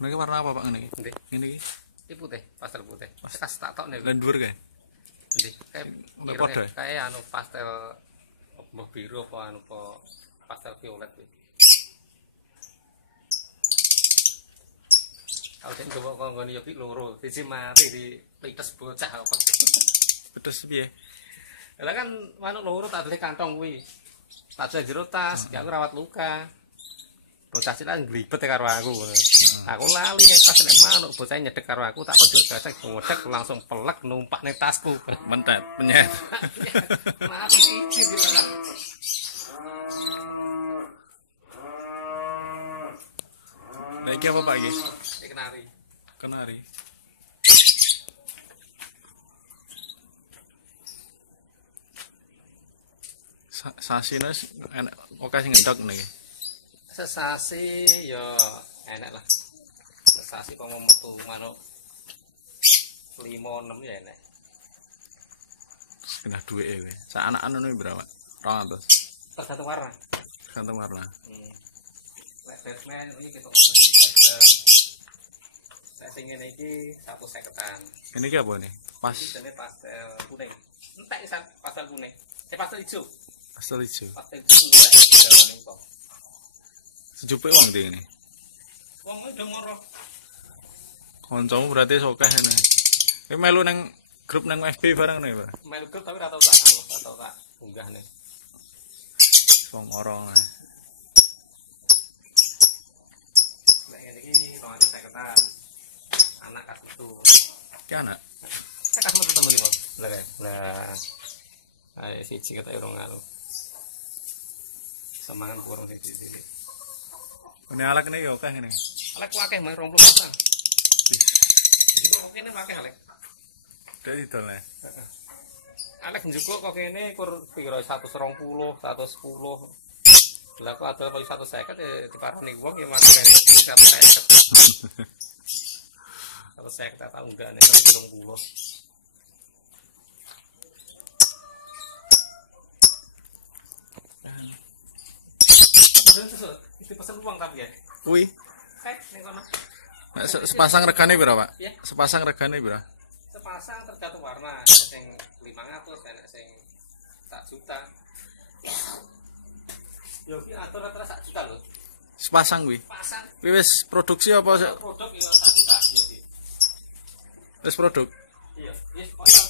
Niki warna apa Pak ngene iki? Nggih. Ngene iki. Iki putih, pastel putih. Kas tak tok nek. Lan dhuwur kae. Nggih. Kayak anu pastel mbah biru apa anu apa pastel violet kuwi. Kalau sing coba kok nggone yo ki loro, siji mati di pites bocah apa. Pedes piye? Lah kan manuk loro tak dele kantong kuwi. Tak jero tas, aku rawat luka. Bocah cilik nglibet karo aku ngono. Aku lali nek pas nek manuk bocah nyedek karo aku tak pojok gesek ngedek langsung pelek numpak ning tasku. Mentet, penyet. Mati siji dilalah. Lah iki apa Pak iki? Kenari. Kenari. Sasine enak oke sing ngendok niki. Sesasi ya enak lah. Sesasi kok mau metu manuk 5 6 ya enak. Kena duwike kowe. Sak anak-anak ngono berapa? 200. Tergantung warna. Tergantung warna. Lek Batman iki ketok. Saya sing ngene iki 150-an. Ini iki apa nih? Pas. Ini pastel kuning. Entek isan pastel kuning. Pastel hijau. Pastel hijau. Pastel hijau jalan kok. Sejupe wong ndi ngene. Wong udah moro. Kancamu berarti sokeh ngene. Kowe melu nang grup nang FB bareng nih, Pak. Melu grup tapi ora tau tak unggah nih. Wong moro. Lek ngene iki 250-an. Anak kas itu. Ki anak. Kas metu telu iki, Bos. Lah kae. Lah. Ayo siji kata urung ngalu. Semangan kurang siji. Ini alak nih yo kah ini. Alek akeh mah 20 pasang. Kok kene akeh alek. Dari itu lah. Alek njupuk kok kene kur piro 120, 110. Lah kok ada kali 150 diparani wong ya mana kene 150. Kalau saya kata tahu enggak nih kalau 20. Itu pesan uang tapi ya. Wih. Ning kono. Sepasang regane pira, Pak? Ya. Sepasang regane pira? Sepasang tergantung warna. Sing 500, enak sing 1 juta. Yo ki atur rata 1 juta lho. Sepasang kuwi. Pasang. Kuwi wis produksi apa? Produk yo 1 juta yo ki. Wis produk. Iya, wis koyo